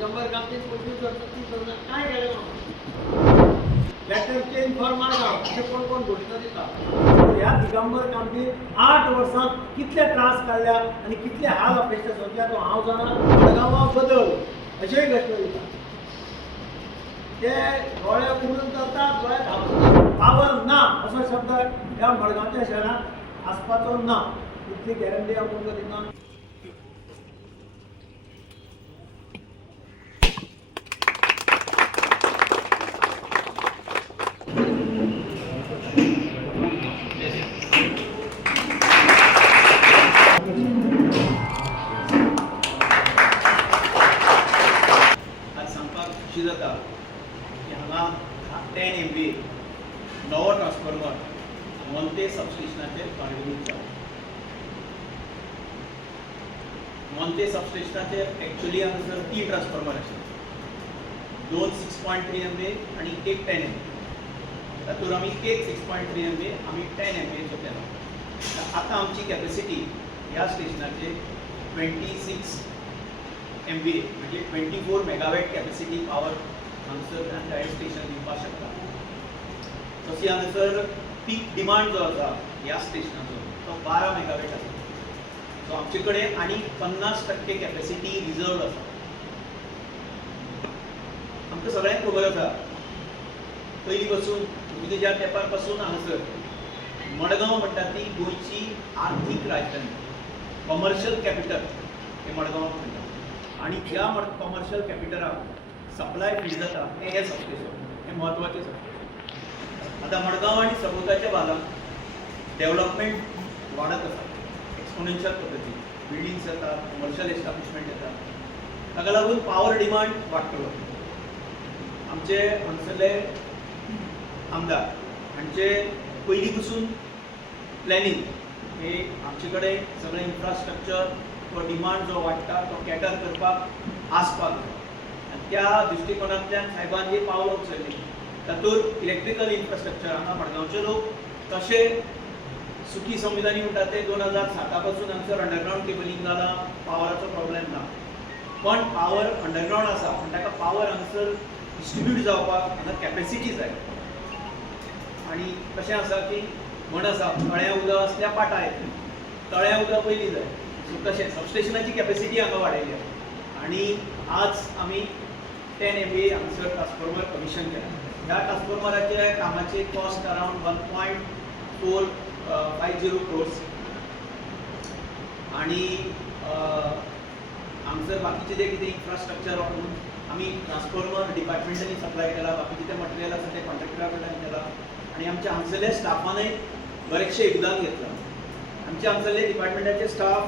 दिगंबर कामते 25 वर्ष 30 वर्ष काय केलं बॅटर चेंज फॉर मारगाव असे कोण कोण घोषणा दिता ह्या दिगंबर कामते 8 वर्षात कितले त्रास काढल्या आणि कितले हाल अपेक्षा सोडल्या तो हांव जाणा मडगांवा बदल अशें घोषणा दिता ते डोळे उघडून जातात डोळे धांवतात पावर ना असो शब्द ह्या मडगांवच्या शहरात आसपाचो ना इतली गॅरंटी हांव तुमकां दिता खुशी जाता की हांगा 10 MVA नवो ट्रान्सफॉर्मर मोंते सबस्टेशनाचेर कार्यान्वीत जाला मोंते सबस्टेशनाचेर एक्चुअली हांगासर 3 ट्रान्सफॉर्मर आशिल्ले 2 6.3 MVA आनी एक 10 MVA तातूंत आमी एक 6.3 MVA आमी 10 MVA चो केला आतां आमची कॅपेसिटी ह्या स्टेशनाचेर 26 MVA म्हणजे 24 मेगावॅट कॅपेसिटी पावर हांगसर डायरेक्ट स्टेशन दिवपाक शकता तशी हांगसर पीक डिमांड जो आसा ह्या स्टेशनाचो तो 12 मेगावॅट आसा सो आमचे कडेन आनी 50% कॅपेसिटी रिजर्व आसा आमकां सगळ्यांक खबर आसा पयलीं पासून उदीच्या तेंपार पासून हांगसर मडगांव म्हणटा ती गोंयची आर्थीक राजधानी कमर्शियल कॅपिटल हे मडगांवाक म्हणटा आणि ज्या कमर्शियल कॅपिटलाक सप्लाय फीड जाता हे सबस्टेशन हे म्हत्वाचें सबस्टेशन आतां मडगांव आनी सभोवताच्या भागांत डेव्हलपमेंट वाडत आसा एक्सपोनेन्शियल पद्दतीन बिल्डिंग्स येतात कमर्शियल एस्टाब्लिशमेंट येतात ताका लागून पावर डिमांड वाडटलो आमचे हांगसरले आमदार हांचे पयलीं पसून प्लॅनिंग हे आमचे कडेन सगळें इन्फ्रास्ट्रक्चर तो डिमांड जो वाडटा तो कॅटर करपाक आसपाक आनी त्या दृश्टिकोनांतल्यान सायबान जी पावलां उचलली तातूंत इलेक्ट्रिकल इन्फ्रास्ट्रक्चर हांगा मडगांवचे लोक तशे सुखी संविधानी म्हणटा ते 2007 पासून हांगसर अंडरग्रावंड केबलिंग जालां पावराचो प्रॉब्लेम ना पण पावर अंडरग्रावंड आसा पूण ताका पावर हांगसर डिस्ट्रिब्यूट जावपाक हांगा कॅपेसिटी जाय आनी कशें आसा की म्हण आसा तळ्या उदक आसल्या पाटा येतली तळ्या उदक पयलीं जाय सो तशें सबस्टेशनाची कॅपेसिटी हांगा वाडयली आनी आज आमी 10 MVA हांगसर ट्रान्सफॉर्मर कमिशन केला ह्या ट्रान्सफॉर्मराच्या कामाची कॉस्ट अरावंड 1.450 crores आनी हांगसर बाकीचे जे कितें इन्फ्रास्ट्रक्चर वापरून आमी ट्रान्सफॉर्मर डिपार्टमेंटांनी सप्लाय केला बाकीचे ते मटेरियल आसा ते कॉन्ट्रॅक्टरा कडल्यान केला आनी आमच्या हांगसरल्या स्टाफानय बरेचशें योगदान घेतलां आमचे हांगसरले डिपार्टमेंटाचे स्टाफ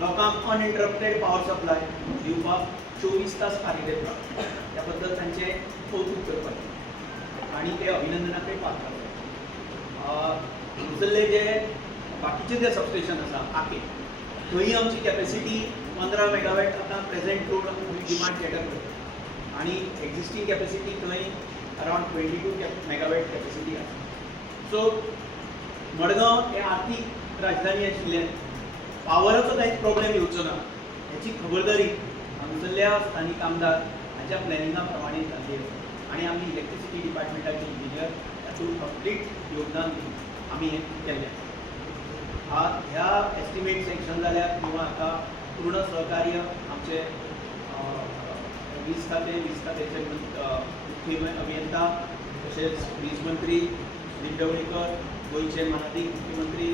लोकांक अनइंटरप्टेड पावर सप्लाय दिवपाक 24 तास कार्यरत रावता त्या बद्दल तांचे कौतुक करपाचें आनी ते अभिनंदनाकय पात्र हांगसरले जे बाकीचे जे सबस्टेशन आसा आके थंय आमची कॅपेसिटी 15 मेगावॅट आतां प्रेझेंट करून आमी डिमांड कॅटर करता आनी एक्झिस्टींग कॅपेसिटी थंय अरावंड 22 मेगावॅट कॅपेसिटी आसा सो मडगांव हे आर्थीक राजधानी आशिल्ल्यान पावराचो कांयच प्रॉब्लेम येवचो ना हेची खबरदारी हांगसरल्या स्थानीक आमदार हाच्या प्लॅनिंगा प्रमाणे जाल्ली आसा आनी आमी इलेक्ट्रिसिटी डिपार्टमेंटाचे इंजिनियर तातूंत कंप्लीट योगदान दिवन आमी हें केल्लें ह्या एस्टिमेट सँक्शन जाल्यार किंवा आतां पूर्ण सहकार्य आमचे वीज खात्याचे मुख्य अभियंता तशेंच वीज मंत्री सुदीप ढवळीकर गोंयचे माननीय मुख्यमंत्री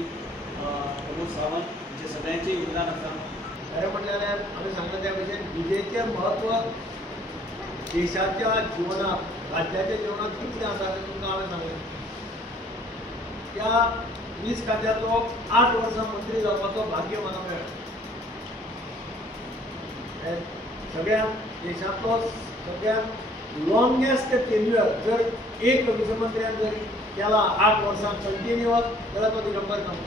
प्रमोद सावंत हांचे सगळ्यांचें योगदान आसा खरें म्हटल्यार आमी सांगता त्या भशेन विजेचें म्हत्व देशाच्या जिवनात राज्याच्या जिवनात कितलें आसा तें तुमकां हांवें सांगलें त्या वीज खात्याचो 8 वर्सां मंत्री जावपाचो भाग्य म्हाका मेळ्ळें सगळ्यांत देशांतलो सगळ्यांत लॉंगेस्ट टेन्युअर जर एक वीज मंत्र्यान जर केला 8 वर्सां कंटिन्युअस जाल्यार तो दिगंबर कामत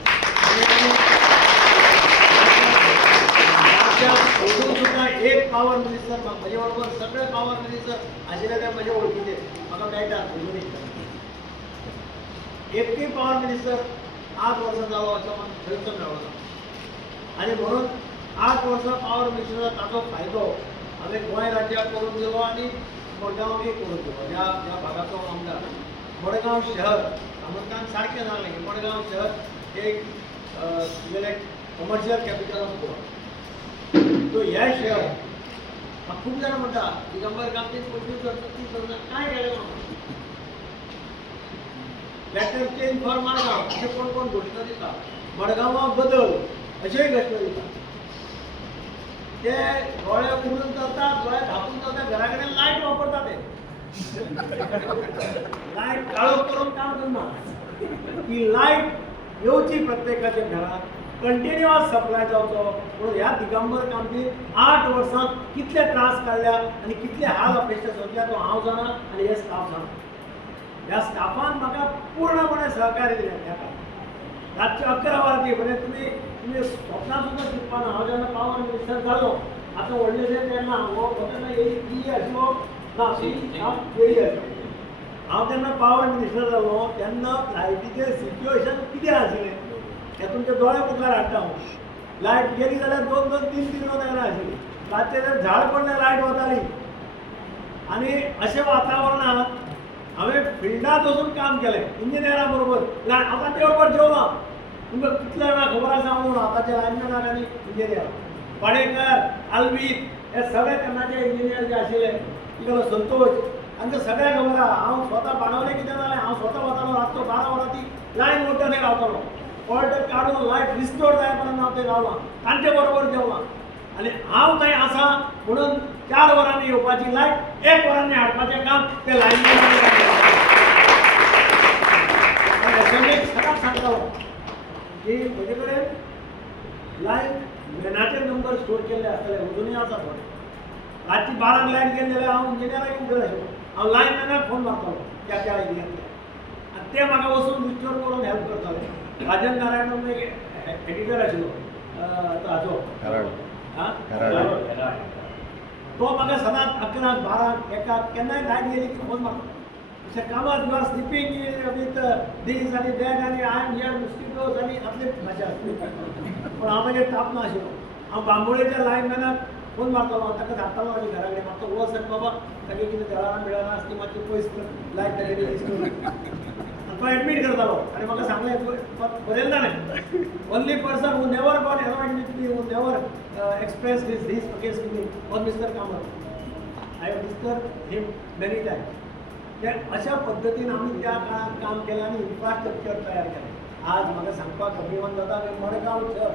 सोडून सुद्धा एक पावर मिनिस्टर माझ्या बरोबर सगळे पावर मिनिस्टर आशिल्ले ते माझे वळखीचे म्हाका मेळटात अजून एकूय पावर मिनिस्टर 8 वर्सां जालो असो म्हाका खंयचो मेळ्ळो ना आनी म्हणून 8 वर्सां पावर मिनिस्टर ताचो फायदो हांवें गोंय राज्याक करून दिलो आनी मडगांवकय करून दिलो. ह्या भागाचो आमदार. मडगांव शहर सामंतान सारकें जालें की मडगांव शहर एक commercial capital of Goa. So हे शहर म्हाका खूब जाणां म्हणटा दिगंबर गांवचे 25 वर्सां काय केलें ना लेटर चेंज फॉर मडगांव अशें कोण घोशणा दिता. मडगांवा बदल अशेंय घोशणा दिता. ते दोळे उगडून चलतात, दोळे धापून चलतात, घरा कडेन लायट वापरतात ते. लायट काळोख करून काम करना. ती लायट येवची प्रत्येकाच्या घरात, कंटिन्युअस सप्लाय जावचो. म्हणून ह्या दिगंबर कामतीन 8 वर्सांत कितले त्रास काडल्या आनी कितले हाल अपेक्षा सोदल्या तो हांव जाणा आनी हे स्टाफ जाणा. ह्या स्टाफान म्हाका पूर्णपणे सहकार्य दिलें. ह्या रातचे 11 वरांचेर म्हणजे तुम्ही स्वप्नां सुद्दां चिंतपाना. हांव जेन्ना पावर मिनिस्टर जालो आतां व्हडलेशें तेन्ना हो तेन्ना येयी आशिल्लो ना येयी हांव जेन्ना पावर मिनिस्टर जालो तेन्ना लायटीचें सिच्युएशन कितें आशिल्लें हें तुमचे दोळे मुखार हाडटा हांव. लायट गेली जाल्यार 2-3 वरां आशिल्ली. रातचे जर झाड पडलें लायट वताली आनी अशें वातावरणांत हांवें फिल्डांत वचून काम केलें इंजिनियरा बरोबर. आतां ते बरोबर जेवलां. तुमकां कितले वेळा खबर आसा हांव आतांचे लायनमॅनाक आनी इंजिनियर पाडेकर आल्वीत हे सगळे तेन्नाचे इंजिनियर जे आशिल्ले तुगेलो संतोष तांकां सगळ्यांक खबर आहा. हांव स्वता बाणावलें कितें जालें हांव स्वता वतालो रातचो 12 वरांची लायन वटने रावतालो. फॉल्ट काडून लायट रिस्टोर जाय पर्यंत हांव थंय रावलां. तांचे बरोबर जेवलां आनी हांव थंय आसा म्हणून 4 वरांनी येवपाची लायट 1 वरांनी हाडपाचें काम ते लायनमॅनान सदांच सांगतालो की म्हजे कडेन लायन मॅनाचे नंबर स्टोर केल्ले आसतले अजुनूय आसा थोडे. रातची 12 लायन गेली जाल्यार हांव इंजिनियराक उबो आशिल्लो. हांव लायनमॅनाक फोन मारतालो त्या एरियांतले आनी ते म्हाका वचून रिस्टोर करून हेल्प करताले. राजन नारायण म्हणून एक एडिटर आशिल्लो हाचो तो म्हाका सदांच 11, 12, 1 केन्नाय लायट गेली की फोन मारता. अशें कामात you are sleeping with this आनी दॅट आनी आय एम हियर मस्किटोज आनी असले भाशा आसली. पूण हांव ताचेर ताप नाशिल्लो. हांव बांबोळेच्या लायनमॅनाक फोन मारतालो आनी ताका धाडटालो म्हाज्या घरा कडेन मातसो वच आनी बाबा तागे कितें घरां मेळना आसली मातशी पयस लायट तागेली रिस्टोर. तो एडमीट करतालो आनी म्हाका सांगलें बरयलें ताणें only person who never got alloyed with me who never expressed his against me or mister Kamat. I have disturb him many Times. ते अशा पद्दतीन आमी त्या काळात काम केलें आनी इन्फ्रास्ट्रक्चर तयार केलें. आज म्हाका सांगपाक अभिमान जाता की मडगांव शहर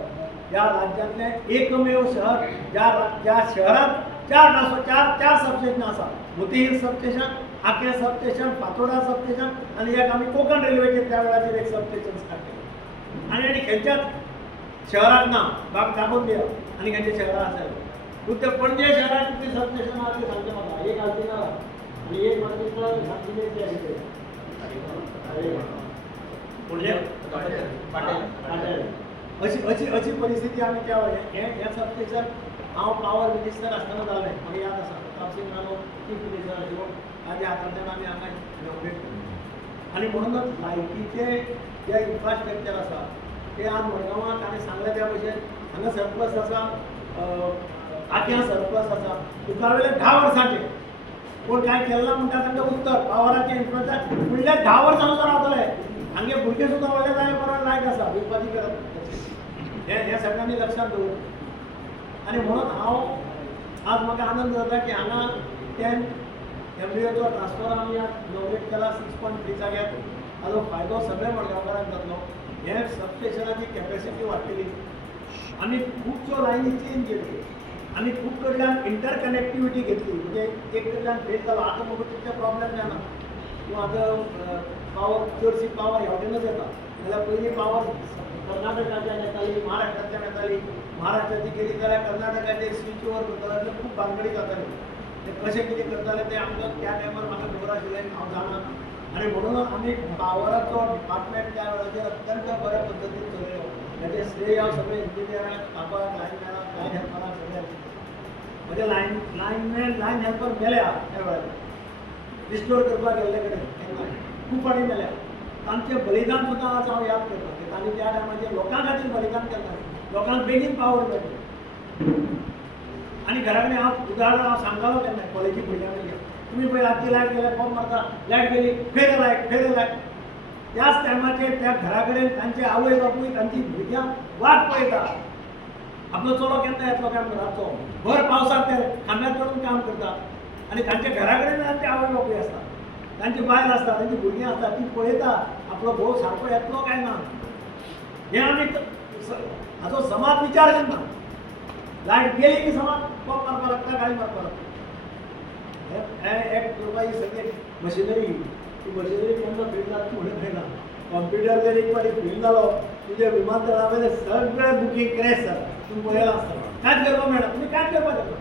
ह्या राज्यांतलें एकमेव शहर ज्या शहरांत 4 सबस्टेशन आसा. मोतीहिल सबस्टेशन, आके सबस्टेशन, फातोडा सबस्टेशन आनी एक आमी कोकण रेल्वेचेर त्या वेळाचेर एक सबस्टेशन स्टार्ट केलें. आनी खंयच्याच शहराक ना बाग दाखोवन दिया आनी खंयचे शहरां आसात. उद्या पणजे शहराक कितली सबस्टेशन आहा तें सांगचें म्हाका. एक आल्तिना आनी एक म्हाका दिसता शांतीनगरची आशिल्ली. अशी परिस्थिती आमी त्या हें सबस्टेशन हांव पावर मिनिस्टर आसतना जाल्लें. म्हाका याद आसा प्रताप सिंग रानो चीफ मिनिस्टर आशिल्लो. ताज्या हातांतल्यान आमी हांगा इनॉग्रेट केलें. आनी म्हणूनच लायटीचें जें इन्फ्रास्ट्रक्चर आसा तें आज मडगांवांत ताणें सांगलें त्या भशेन हांगा सरप्लस आसा, आग्या सरप्लस आसा. उपकारवेले 10 वर्सांचे कोण काय केल्ला म्हणटा तांकां उत्तर पावराचें इन्फ्रास्ट्रक्चर म्हणल्यार 10 वर्सां सुद्दां रावतले. हांगे भुरगे सुद्दां व्हडले जाले परत लायट आसा विकपाची करप. हें सगळ्यांनी लक्षांत दवरचें. आनी म्हणून हांव आज म्हाका आनंद जाता की हांगा 10 MVAचो ट्रान्सफॉर्मर आमी इनॉग्रेट केला 6.3 जाग्यार. हाजो फायदो सगळ्या मडगांवकारांक जातलो. हे सबस्टेशनाची कॅपॅसिटी वाडटली. आमी खुबश्यो लायनी चेंज केल्यो. आमी खूब कडल्यान इंटरकनेक्टिविटी घेतली. म्हणजे एक कडल्यान फेल जालो. आतां मोबायलचे प्रॉब्लेम जायना. किंवा आतां पावर चडशी पावर ह्या वटेनच येता जाल्यार पयलीं पावर कर्नाटकाच्यान येताली, महाराष्ट्रांतल्यान येताली. महाराष्ट्राची गेली जाल्यार कर्नाटकाचेर स्विच ओवर करताले. खूब भानगडी जाताली. ते कशें कितें करताले तें आमकां त्या टायमार म्हाका खबर आशिल्लें हांव जाणा. आनी म्हणूनच आमी पावराचो डिपार्टमेंट त्या वेळाचेर अत्यंत बऱ्या पद्दतीन चलयलो. हेजें श्रेय हांव सगळे इंजिनियराक, स्टाफाक, लायनमॅनाक, लायन हेल्पराक सगळ्यांक. म्हजे लायन हेल्पर मेले त्या वेळार रिस्टोर करपाक गेल्ले कडेन तेन्ना खूब फावटी मेल्या. तांचें बलिदान सुद्दां आज हांव याद करता की तांणी त्या टायमाचेर लोकां खातीर बलिदान केलें. लोकांक बेगीन पावर मेळ्ळी आनी घरा कडेन हांव उदाहरण हांव सांगतालो केन्ना कॉलेजी भुरग्यांक तुमी पळय राती लायट गेल्यार पंप मारता लायट गेली फेर लायट त्याच टायमाचेर त्या घरा कडेन तांचे आवय बापूय तांची भुरग्यांक वाट पळयता आपलो चलो केन्ना येतलो काम करपाचो भर पावसाक ते खांब्यार चडून काम करता आनी तांच्या घरा कडेन तांचे आवय बापूय आसता तांची बायल आसता तांची भुरगीं आसता ती पळयता आपलो घोव सारको येतलो काय ना हे आमी हाचो समाज विचार करना लायट गेली की समाज पंप मारपाक लागता गाडी मारपाक लागता एक करपा ही सगळी मशिनरी ती मशिनरी केन्ना फेल जाता म्हणून खंय ना कॉम्प्युटर जर एक फावटी फेल जालो तुजे विमानतळा वयले सगळे बुकींग क्रॅश जाता तुम्ही पळयलां आसतलें कांयच करपाक मेळना तुमी कांयच करपाक शकना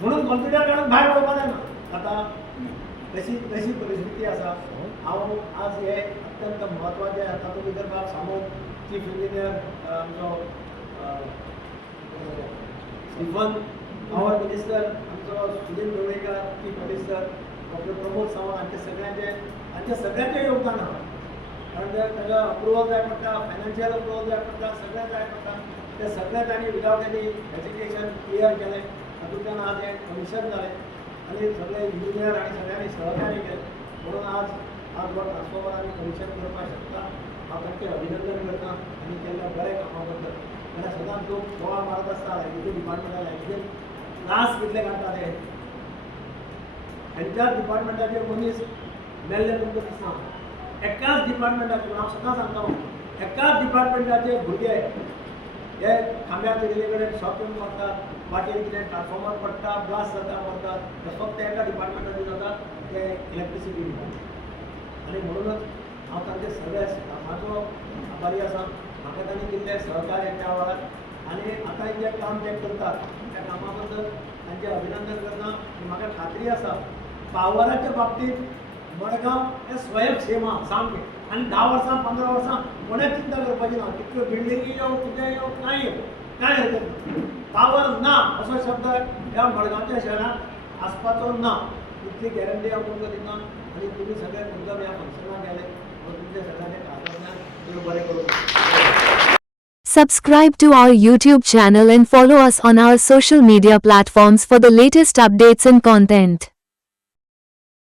म्हणून कॉम्प्युटर काडून भायर उडोवपाक जायना आतां तशी परिस्थिती आसा हांव आज हे अत्यंत म्हत्वाचें तातूंत भितर बाब सामूद चीफ इंजिनियर आमचो स्टीफन आवर मिनिस्टर आमचो Sunil Dhavalikar chief minister doctor Pramod Sawant हांचे सगळ्यांचें योगदान आहा कारण ताका अप्रुवल जाय पडटा फायनान्शियल अप्रुवल जाय पडटा सगळें जाय पडटा ते सगळें तांणी विदावट एनी एज्युकेशन क्लियर केलें तातूंतल्यान आज हें कमिशन जालें आनी सगळे इंजिनियर आनी सगळ्यांनी सहकार्य केलें म्हणून आज हो ट्रान्सफॉर्मर आमी कमिशन करपाक शकता हांव तांचें अभिनंदन करता आनी केल्ल्या बऱ्या कामा बद्दल कारण सदांच लोक बोवाळ मारत आसता इलेक्ट्रिसिटी डिपार्टमेंटान इलेक्ट्रिसिटी त्रास कितले काडटा ते खंयच्याच डिपार्टमेंटाचे मनीस मेल्ले तुमकां दिसना एकाच डिपार्टमेंटाचे हांव सदां सांगता एकाच डिपार्टमेंटाचे भुरगे हे खांब्यार चडिल्ले कडेन शॉक येवन पडटात वाटेर कितें ट्रान्सफॉर्मर पडटा ब्लास्ट जाता मरतात ते फक्त एका डिपार्टमेंटाचे जाता ते इलेक्ट्रिसिटी डिपार्टमेंट आनी म्हणूनच हांव तांचे सगळे कामाचो आभारी आसा म्हाका तांणी दिल्लें सहकार्य त्या वेळार आनी आतां जें काम ते करतात त्या कामा बद्दल तांचें अभिनंदन करता आनी म्हाका खात्री आसा पावराच्या बाबतींत मडगांव हें स्वयंसेवा सामकें आनी 10 वर्सां 15 वर्सां कोणेच चिंता करपाची ना कितल्यो बिल्डिंगी येवं कितें येवं कांय येवं कांय हरकत ना पावर ना असो शब्द ह्या मडगांवच्या शहरांत आसपाचो ना इतली गॅरंटी हांव तुमकां दिता आनी तुमी सगळे मुद्दम ह्या फंक्शनाक गेले व तुमच्या सगळ्यांचे खात्यांतल्यान देव बरें करूं. Subscribe to our YouTube channel and follow us on our social media platforms for the latest updates and content.